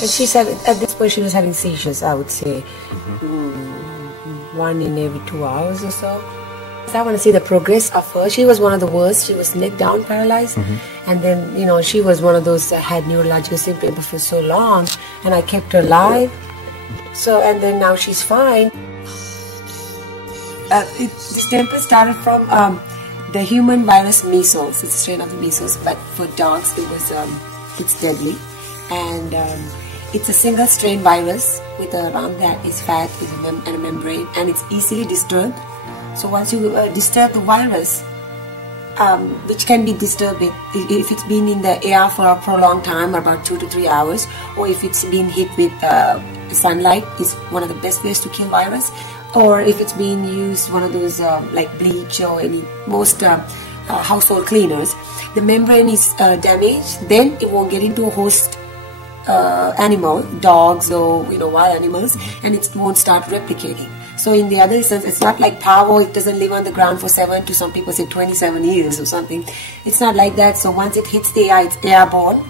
And she said at this point she was having seizures, I would say. One in every 2 hours or so. I want to see the progress of her. She was one of the worst. She was neck down paralyzed. And then, you know, she was one of those that had neurological symptoms for so long. And I kept her alive. So, and then now she's fine. Distemper started from the human virus measles. It's a strain of the measles. But for dogs, it was, it's deadly. And it's a single strain virus with around that is fat and a membrane, and it's easily disturbed. So once you disturb the virus, which can be disturbed if it's been in the air for a prolonged time, about 2 to 3 hours, or if it's been hit with sunlight, is one of the best ways to kill virus. Or if it's being used, one of those like bleach or most household cleaners, the membrane is damaged, then it won't get into a host animal, dogs or wild animals, and it won't start replicating. So in the other sense, it's not like P.A.W. It doesn't live on the ground for 7 to some people say 27 years or something. It's not like that. So once it hits the air, it's airborne.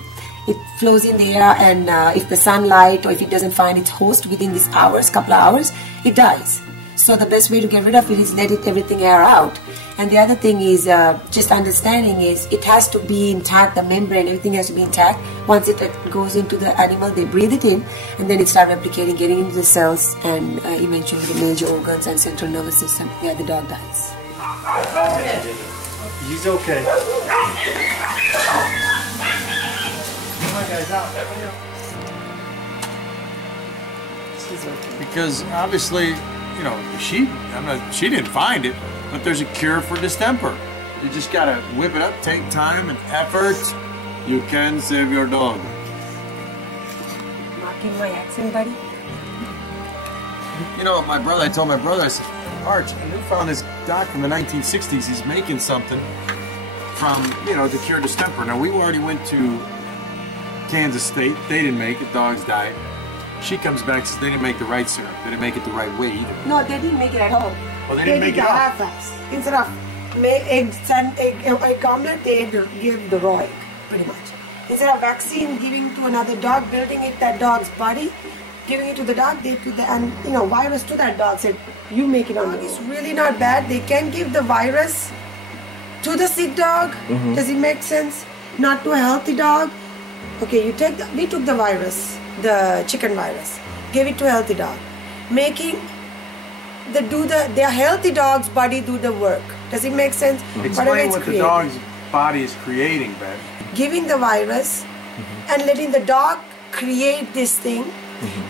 It flows in the air, and if the sunlight or if it doesn't find its host within these hours, couple of hours, it dies. So the best way to get rid of it is let everything air out. And the other thing is just understanding is it has to be intact, the membrane, everything has to be intact. Once it goes into the animal, they breathe it in, and then it starts replicating, getting into the cells, and eventually the major organs and central nervous system. Yeah, the dog dies. He's okay. Because obviously, she didn't find it, but there's a cure for distemper. You just gotta whip it up, take time and effort. You can save your dog. Mocking my accent, buddy? I told my brother, I said, Arch, we found this doc from the 1960s. He's making something from, to cure distemper. Now, we already went to Kansas State. They didn't make it. Dogs died. She comes back and says they didn't make the right syrup. They didn't make it the right way either. No, they didn't make it at all. Well, they didn't make it at all. Half-ass. Instead of egg omelet, they give the raw egg, pretty much. Instead of vaccine giving to another dog, building it that dog's body, giving it to the dog, they put the virus to that dog. Said you make it on. It's really not bad. They can give the virus to the sick dog. Does it make sense? Not to a healthy dog. Okay, we took the virus, the chicken virus, gave it to a healthy dog, making their healthy dog's body do the work. Does it make sense? Explain what the dog's body is creating, Ben. Giving the virus and letting the dog create this thing.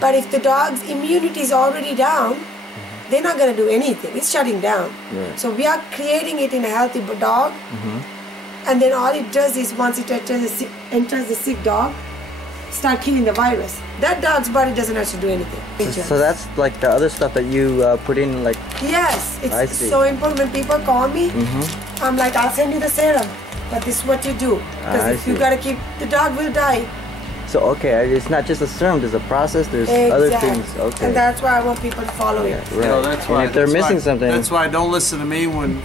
But if the dog's immunity is already down, they're not going to do anything. It's shutting down. Right. So we are creating it in a healthy dog. And then all it does is once it enters the sick dog, start killing the virus. That dog's body doesn't have to do anything. So that's like the other stuff that you put in, like... Yes, it's so important. When people call me, I'm like, I'll send you the serum, but this is what you do. Because if you gotta keep, the dog will die. So, okay, it's not just a serum, there's a process, there's other things. Okay. And that's why I want people to follow it. Right. That's why, and if they're missing something... That's why don't listen to me when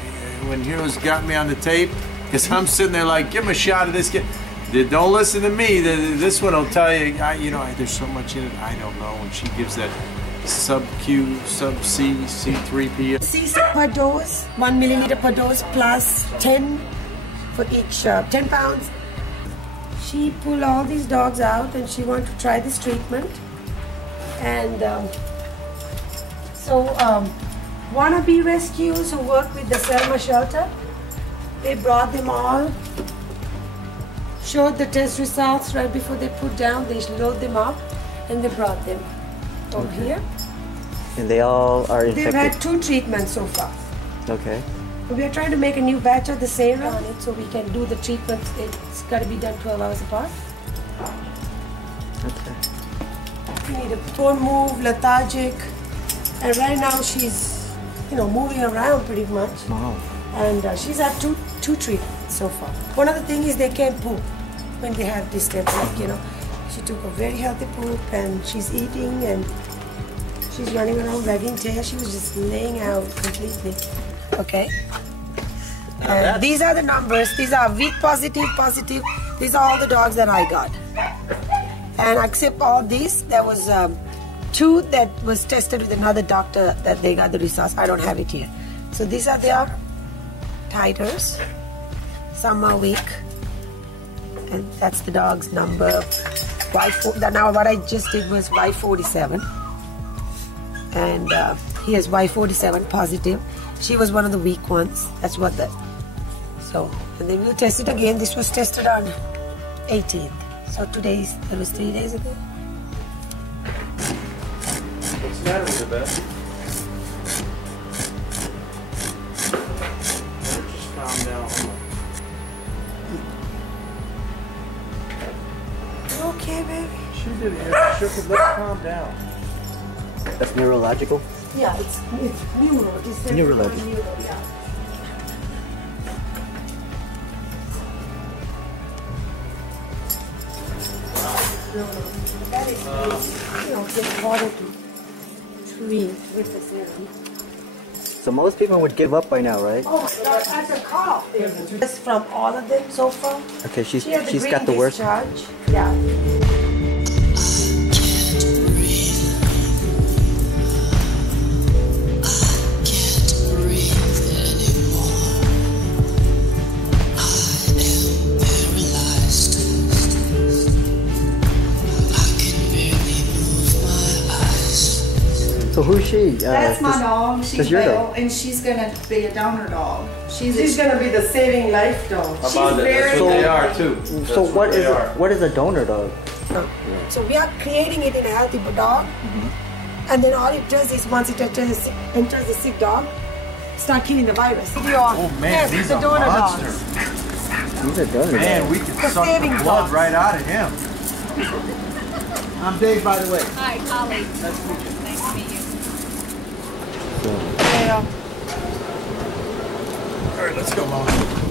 Heroes got me on the tape, because I'm sitting there like, give him a shot of this kid. Don't listen to me. This one will tell you, there's so much in it, I don't know. When she gives that sub-Q, sub-C, C3P. C per dose, 1 milliliter per dose plus 10 for each, 10 pounds. She pulled all these dogs out and she wanted to try this treatment. And wannabe rescues who work with the Selma shelter, they brought them all, showed the test results right before they put down. They load them up and they brought them over here. And they all are infected? They've had 2 treatments so far. Okay. We are trying to make a new batch of the serum on it so we can do the treatment. It's got to be done 12 hours apart. Okay. We need a poor move, lethargic. And right now she's, moving around pretty much. Wow. And she's had two treatments so far. One of the things is they can't poop when they have distemper. Like, you know, she took a very healthy poop and she's eating and she's running around wagging tail. She was just laying out completely. Okay. And these are the numbers. These are weak positive, positive. These are all the dogs that I got. And except all these, there was 2 that was tested with another doctor that they got the results. I don't have it here. So these are their titers. Some are weak. And that's the dog's number. Y4. Now what I just did was Y47. And here's Y47 positive. She was one of the weak ones. That's what that. So, and then we'll test it again. This was tested on 18th. So that was 3 days ago. What's the matter with it, Beth? Just calm down. You okay, baby? She did it. Let's calm down. That's neurological? Yeah, it's neuro. It's Neurological. Neuro, yeah. That is, you know, get water to treat with the serum. So most people would give up by now, right? Oh my God, that's a cough. That's from all of them so far. Okay, she's Green got the worst. discharge. Yeah. So who's she? That's my dog. She's your Belle, dog? and she's gonna be a donor dog. She's gonna be the saving life dog. How about that? That's what they are too. So what is a donor dog? So we are creating it in a healthy dog, and then all it does is once it enters the sick dog, start killing the virus. Oh man, these the are donor monsters. dogs. These are donor Man, dogs. we can The suck saving the blood dogs. right out of him. I'm Dave, by the way. Hi, Holly. Nice to meet you. Nice to meet you. Yeah. All right, let's go, Mom.